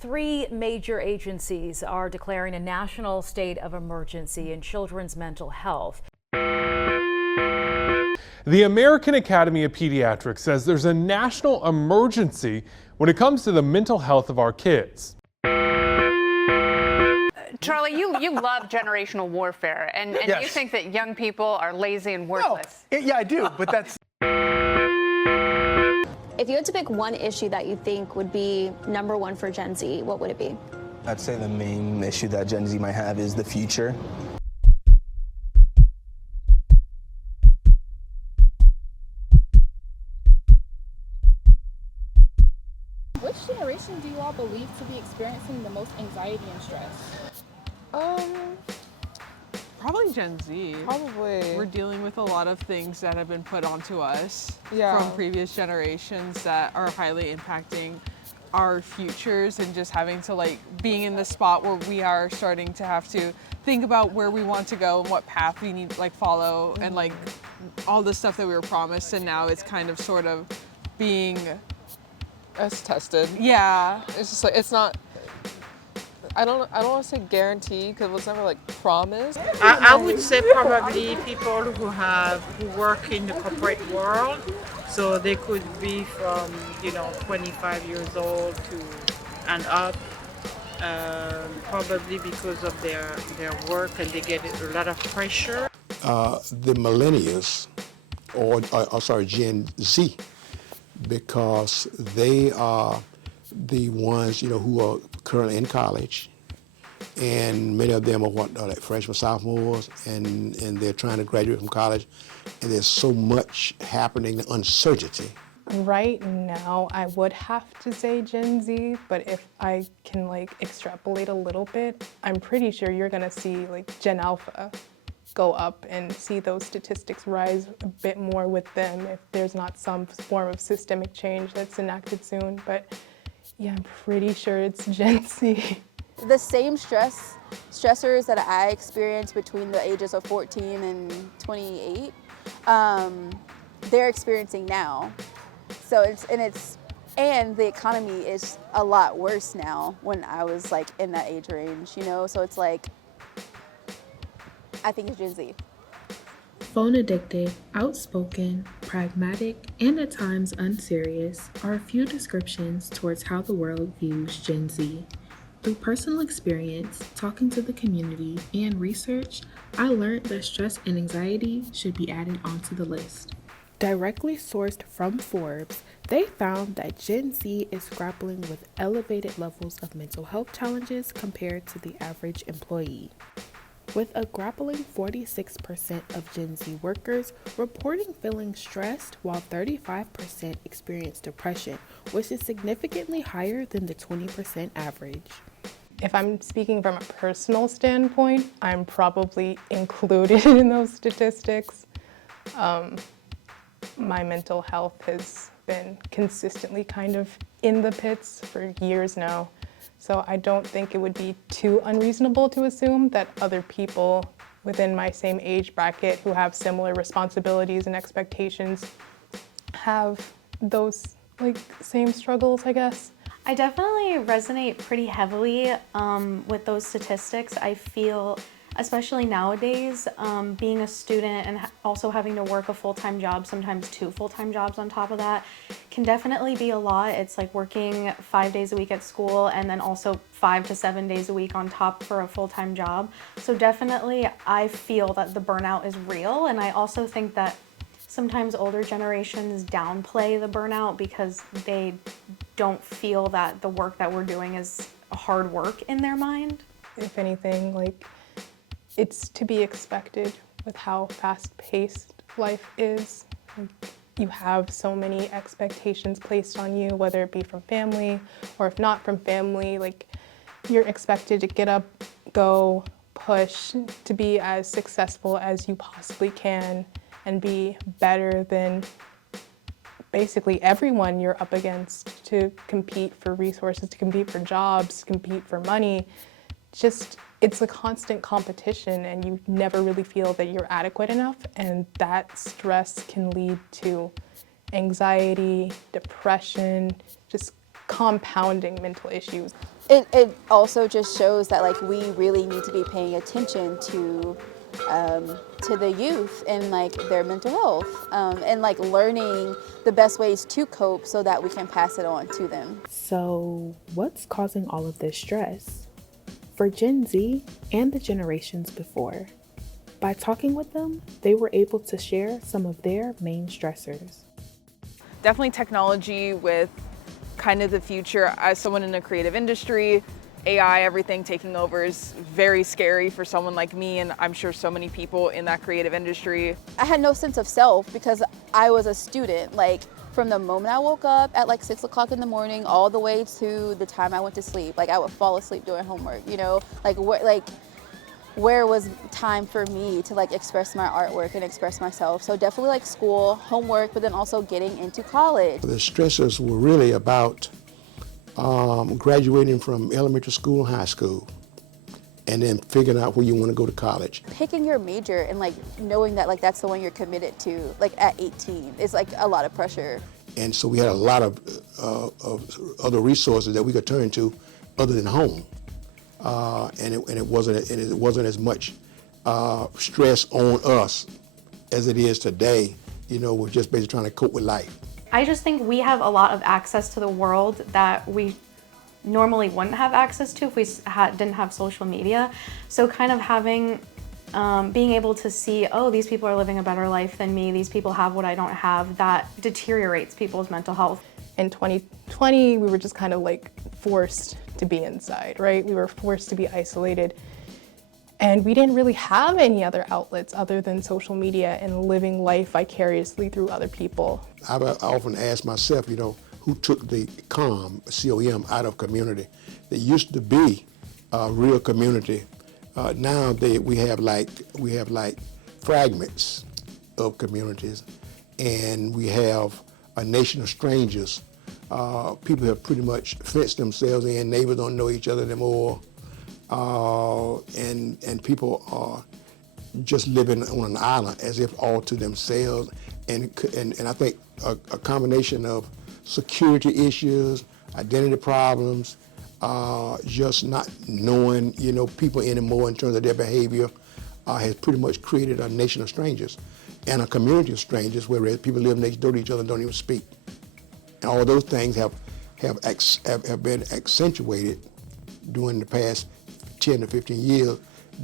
3 major agencies are declaring a national state of emergency in children's mental health. The American Academy of Pediatrics says there's a national emergency when it comes to the mental health of our kids. Charlie, you love generational warfare, and Yes. you think that young people are lazy and worthless. Yeah, I do, but that's... If you had to pick one issue that you think would be #1 for Gen Z, what would it be? I'd say the main issue that Gen Z might have is the future. Which generation do you all believe to be experiencing the most anxiety and stress? Probably Gen Z. Probably. We're dealing with a lot of things that have been put onto us Yeah. from previous generations that are highly impacting our futures, and just having to being in the spot where we are starting to have to think about where we want to go and what path we need to follow, and all the stuff that we were promised, and now it's kind of sort of being It's tested. yeah. It's just it's not. I don't want to say guarantee because it was never promised. I would say probably people who work in the corporate world, so they could be from 25 years old and up, probably because of their work, and they get a lot of pressure. The millennials, or Gen Z, because they are the ones who are currently in college, and many of them are like freshmen, sophomores, and they're trying to graduate from college, and there's so much happening, uncertainty. Right now, I would have to say Gen Z, but if I can extrapolate a little bit, I'm pretty sure you're gonna see Gen Alpha go up and see those statistics rise a bit more with them if there's not some form of systemic change that's enacted soon. But yeah, I'm pretty sure it's Gen Z. The same stressors that I experienced between the ages of 14 and 28, they're experiencing now. So and the economy is a lot worse now when I was in that age range, so it's I think it's Gen Z. Phone addicted, outspoken, pragmatic, and at times unserious are a few descriptions towards how the world views Gen Z. Through personal experience, talking to the community, and research, I learned that stress and anxiety should be added onto the list. Directly sourced from Forbes, they found that Gen Z is grappling with elevated levels of mental health challenges compared to the average employee, with a grappling 46% of Gen Z workers reporting feeling stressed, while 35% experience depression, which is significantly higher than the 20% average. If I'm speaking from a personal standpoint, I'm probably included in those statistics. My mental health has been consistently kind of in the pits for years now. So I don't think it would be too unreasonable to assume that other people within my same age bracket who have similar responsibilities and expectations have those same struggles, I guess. I definitely resonate pretty heavily with those statistics. I feel, especially nowadays, being a student and also having to work a full-time job, sometimes 2 full-time jobs on top of that, can definitely be a lot. It's working 5 days a week at school and then also 5 to 7 days a week on top for a full-time job. So definitely I feel that the burnout is real, and I also think that sometimes older generations downplay the burnout because they don't feel that the work that we're doing is hard work in their mind. If anything, it's to be expected with how fast-paced life is. You have so many expectations placed on you, whether it be from family or if not from family, you're expected to get up, go, push, to be as successful as you possibly can and be better than basically everyone you're up against, to compete for resources, to compete for jobs, to compete for money. It's a constant competition, and you never really feel that you're adequate enough, and that stress can lead to anxiety, depression, just compounding mental issues. it also just shows that like we really need to be paying attention to the youth and like their mental health and like learning the best ways to cope so that we can pass it on to them. So, what's causing all of this stress? For Gen Z and the generations before, by talking with them, they were able to share some of their main stressors. Definitely technology with kind of the future. As someone in the creative industry, AI, everything taking over is very scary for someone like me, and I'm sure so many people in that creative industry. I had no sense of self because I was a student. Like from the moment I woke up at like 6 o'clock in the morning all the way to the time I went to sleep, like I would fall asleep doing homework, you know, where was time for me to like express my artwork and express myself? So definitely like school, homework, but then also getting into college. The stressors were really about graduating from elementary school and high school, and then figuring out where you want to go to college. Picking your major and like knowing that like that's the one you're committed to, like at 18, is like a lot of pressure. And so we had a lot of other resources that we could turn to other than home. And it wasn't as much stress on us as it is today. You know, we're just basically trying to cope with life. I just think we have a lot of access to the world that we normally wouldn't have access to if we didn't have social media. So kind of having, being able to see, oh, these people are living a better life than me, these people have what I don't have, that deteriorates people's mental health. In 2020, we were just kind of like forced to be inside, right? We were forced to be isolated. And we didn't really have any other outlets other than social media and living life vicariously through other people. I often ask myself, you know, who took the C-O-M, out of community? There used to be a real community. Now we have like fragments of communities, and we have a nation of strangers. People have pretty much fenced themselves in. Neighbors don't know each other anymore. And people are just living on an island as if all to themselves. And I think a combination of security issues, identity problems, just not knowing, you know, people anymore in terms of their behavior, has pretty much created a nation of strangers and a community of strangers where people live next door to each other and don't even speak. And all those things have been accentuated during the past 10 to 15 years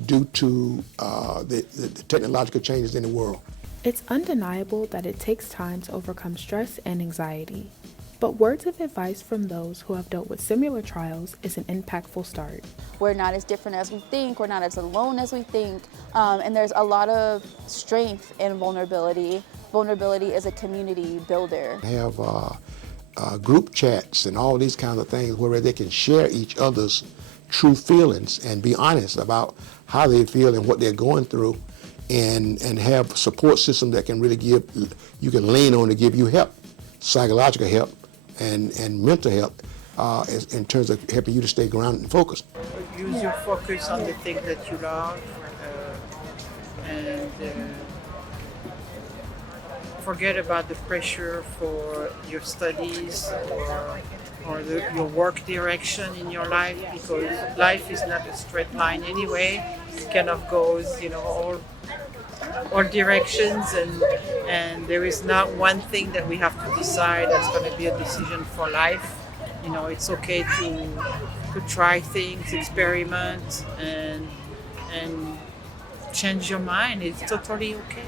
due to the technological changes in the world. It's undeniable that it takes time to overcome stress and anxiety. But words of advice from those who have dealt with similar trials is an impactful start. We're not as different as we think, we're not as alone as we think, and there's a lot of strength in vulnerability. Vulnerability is a community builder. Have group chats and all these kinds of things where they can share each other's true feelings and be honest about how they feel and what they're going through, and have a support system that can really you can lean on to give you help, psychological help and mental help in terms of helping you to stay grounded and focused. Use your focus on the things that you love and forget about the pressure for your studies or your work direction in your life, because life is not a straight line anyway. It kind of goes, you know, all directions, and there is not one thing that we have to decide that's going to be a decision for life. You know, it's okay to try things, experiment, and change your mind. It's totally okay.